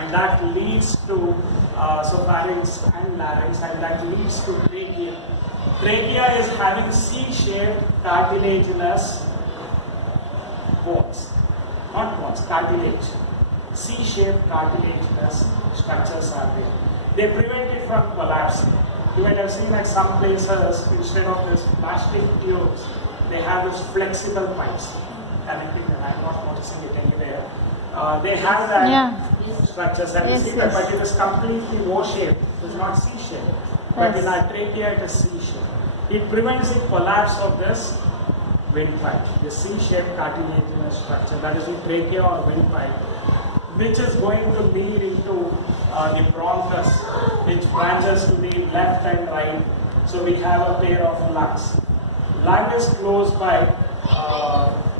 and that leads to pharynx and larynx, and that leads to trachea. Trachea is having C-shaped cartilaginous bones, not bones, cartilage. C-shaped cartilaginous structures are there. They prevent it from collapsing. You might have seen at some places, instead of this plastic tubes, they have this flexible pipes connecting them. I'm not noticing it anywhere. They have that structures, and you see that, but it is completely O-shaped. It is not C-shaped. But in our trachea, it is C-shaped. It prevents the collapse of this windpipe, the C-shaped cartilaginous structure, that is the trachea or windpipe, which is going to lead into the bronchus, which branches to the left and right. So we have a pair of lungs. Lung is closed by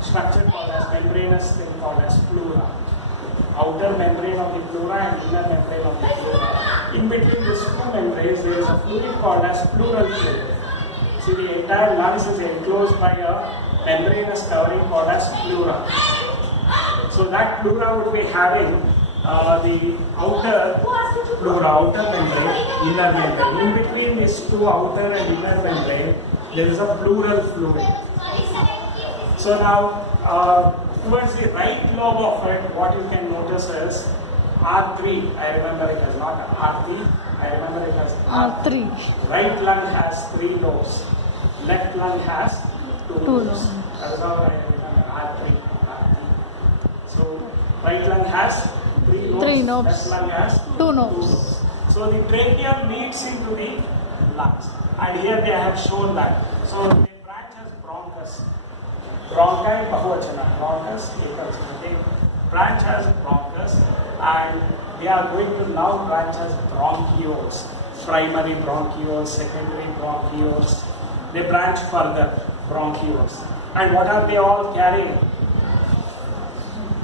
structure called as membranous thing called as pleura. Outer membrane of the pleura and inner membrane of the pleura. In between these two membranes, there is a fluid called as pleural fluid. See, the entire lungs is enclosed by a membranous covering called as pleura. So that pleura would be having the outer pleura, outer membrane, inner membrane. In between these two outer and inner membrane, there is a pleural fluid. So now, towards the right lobe of it, what you can notice is R3. I remember it as not R3. I remember it as R3. Right lung has 3 lobes. Left lung has 2 lobes. That is how I remember R3. So right lung has 3 lobes. Left lung has 2 lobes. So the trachea leads into the lungs. And here they have shown that. So the branch has bronchus. Bronchi bahuvachana. Bronchus, okay. Branch has bronchus, and we are going to now branch as bronchioles. Primary bronchioles, secondary bronchioles. They branch further, bronchioles. And what are they all carrying?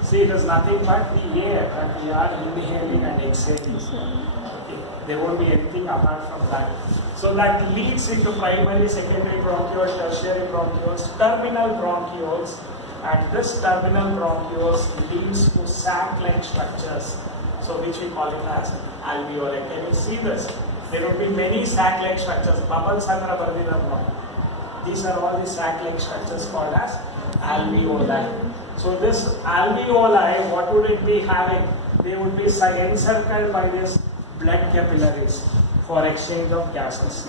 See, it is nothing but the air that we are inhaling and exhaling. Okay. There won't be anything apart from that. So that leads into primary, secondary bronchioles, tertiary bronchioles, terminal bronchioles, and this terminal bronchioles leads to sac-like structures, so which we call it as alveoli. Can you see this? There will be many sac-like structures. These are all the sac-like structures called as alveoli. So this alveoli, what would it be having? They would be encircled by these blood capillaries for exchange of gases.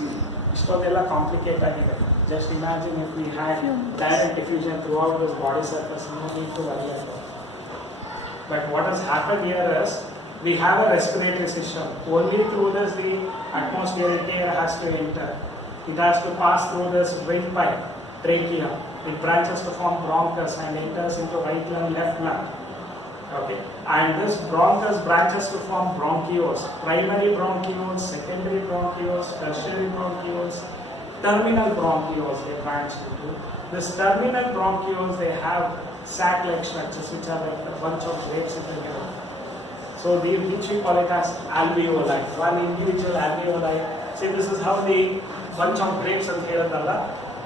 Istodella complicated. Just imagine if we had direct diffusion throughout this body surface, no need to worry about it. But what has happened here is, we have a respiratory system. Only through this the atmospheric air has to enter. It has to pass through this windpipe, trachea. It branches to form bronchus and enters into right lung, left lung. Okay. And this bronchus branches to form bronchioles. Primary bronchioles, secondary bronchioles, tertiary bronchioles, terminal bronchioles they branch into. This terminal bronchioles, they have sac-like structures which are like a bunch of grapes in the middle. So which we call it as alveoli. One individual alveoli. See, this is how the bunch of grapes in here.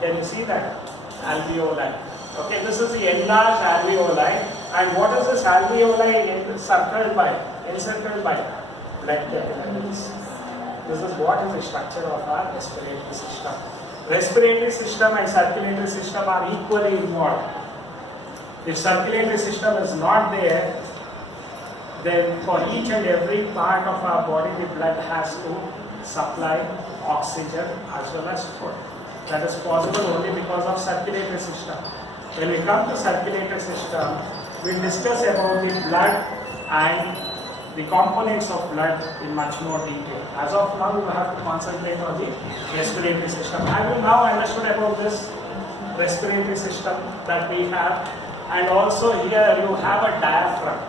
Can you see that? Alveoli. Okay, this is the enlarged alveoli. And what is this alveoli encircled by? Encircled by blood capillaries. This is what is the structure of our respiratory system. Respiratory system and circulatory system are equally involved. If circulatory system is not there, then for each and every part of our body, the blood has to supply oxygen as well as food. That is possible only because of circulatory system. When we come to circulatory system, we discuss about the blood and the components of blood in much more detail. As of now, we have to concentrate on the respiratory system. Have you now understood about this respiratory system that we have? And also here you have a diaphragm.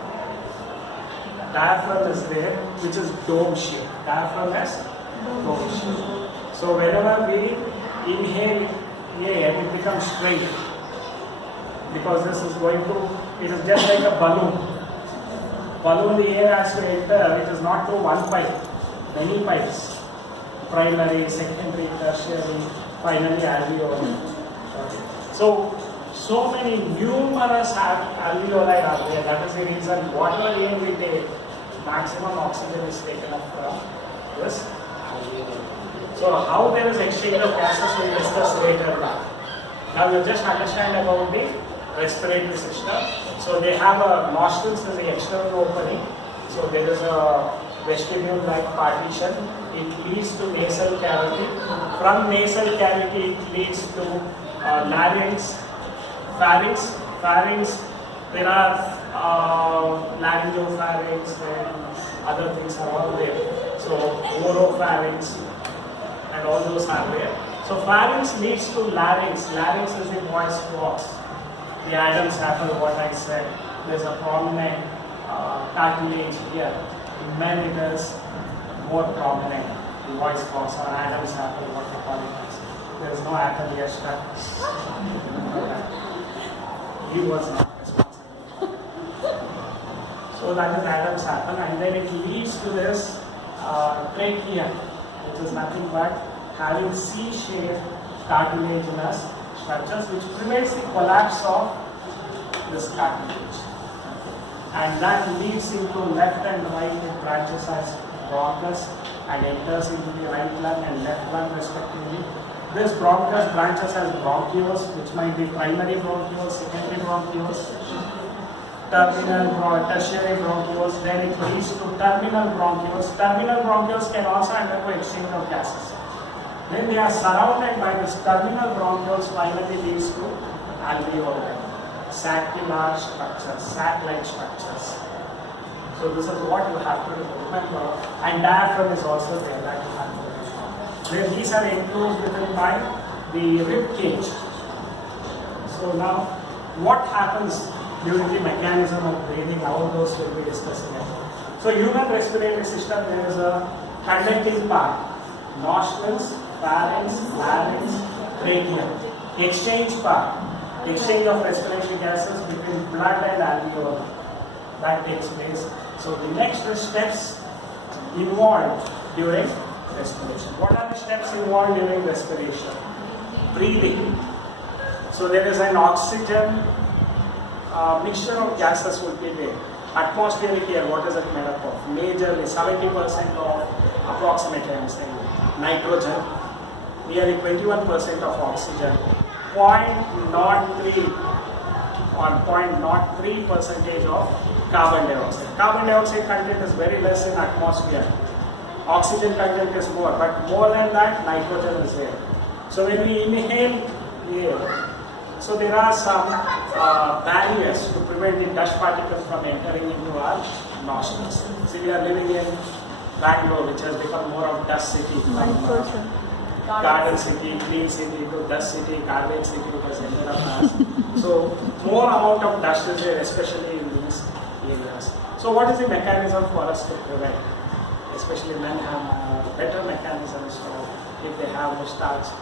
Diaphragm is there, which is dome shaped. Diaphragm is dome shaped. So whenever we inhale air, it becomes straight. Because this is going to, it is just like a balloon. Balloon, the air has to enter, it is not through one pipe, many pipes. Primary, secondary, tertiary, finally alveoli. So many numerous alveoli are there. That is the reason whatever air we take, maximum oxygen is taken up from this. So how there is exchange of gases we will discuss later. Now you just understand about the respiratory system. So they have a nostrils as the external opening. So there is a vestibule-like partition. It leads to nasal cavity. From nasal cavity it leads to larynx, pharynx. There are laryngopharynx, then other things are all there. So oropharynx and all those are there. So pharynx leads to larynx. Larynx is the voice box. The Adam's apple, what I said. There's a prominent cartilage here. In men it is more prominent. The voice box or Adam's apple, what they call it. There is no apple here stuck. He was not responsible. So that is Adam's apple, and then it leads to this trachea, which is nothing but having C-shaped cartilaginous structures which prevents the collapse of this cartilage. And that leads into left and right, it branches as bronchus and enters into the right lung and left lung respectively. This bronchus branches as bronchioles, which might be primary bronchioles, secondary bronchioles, tertiary bronchioles, then it leads to terminal bronchioles. Terminal bronchioles can also undergo exchange of gases. When they are surrounded by this terminal bronchioles, finally leads to alveoli, sacular structures, sac-like structures. So this is what you have to remember. And diaphragm is also there, that you have to remember. Where these are enclosed within by the rib cage. So now, what happens during the mechanism of breathing? All those will be discussing it. So human respiratory system, there is a conducting part: nostrils, pharynx, larynx, trachea. Exchange part: exchange of respiratory gases between blood and alveoli. That takes place. So the next steps involved during respiration. What are the steps involved during respiration? Breathing. So there is an oxygen mixture of gases will be there. Atmospheric air, what is it made up of? Majorly 70% of, approximately I'm saying, nitrogen, nearly 21% of oxygen, 0.03 or 0.03% of carbon dioxide. Carbon dioxide content is very less in atmosphere. Oxygen content is more, but more than that, nitrogen is there. So when we inhale air, so there are some barriers to prevent the dust particles from entering into our nostrils. So we are living in Bangalore, which has become more of dust city. Garden city, clean city to dust city, garbage city has ended up as. So more amount of dust is there, especially in these areas. So what is the mechanism for us to prevent? Especially men have better mechanisms if they have moustache.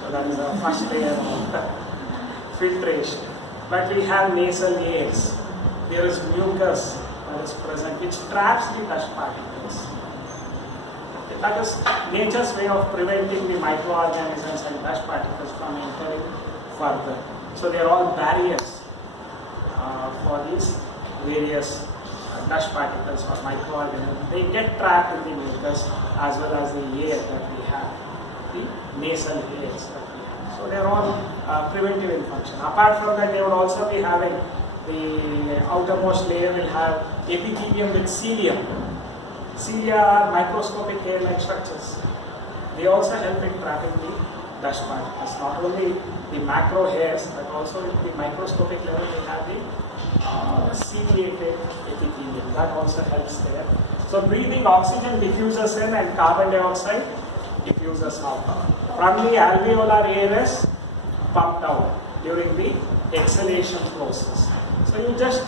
So that is the first layer of filtration. But we have nasal airs. There is mucus that is present which traps the dust particles. That is nature's way of preventing the microorganisms and dust particles from entering further. So they are all barriers for these various dust particles or microorganisms. They get trapped in the mucus as well as the air that we have, the nasal airs that we have. So they are all preventive in function. Apart from that, they would also be having the outermost layer will have epithelium with cilia. Cilia are microscopic hair-like structures. They also help in trapping the dust particles. Not only the macro hairs, but also at the microscopic level, they have the ciliated epithelium. That also helps there. So breathing, oxygen diffuses in and carbon dioxide diffuses out. From the alveolar air is pumped out during the exhalation process. So you just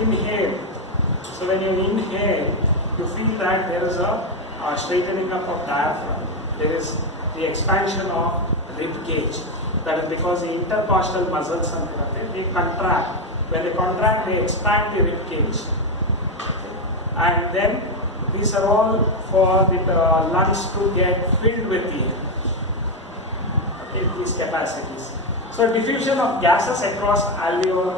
inhale. So when you inhale, you feel that there is a straightening up of diaphragm. There is the expansion of rib cage. That is because the intercostal muscles they contract. When they contract, they expand the rib cage. And then these are all for the lungs to get filled with air. Okay, these capacities. So diffusion of gases across alveoli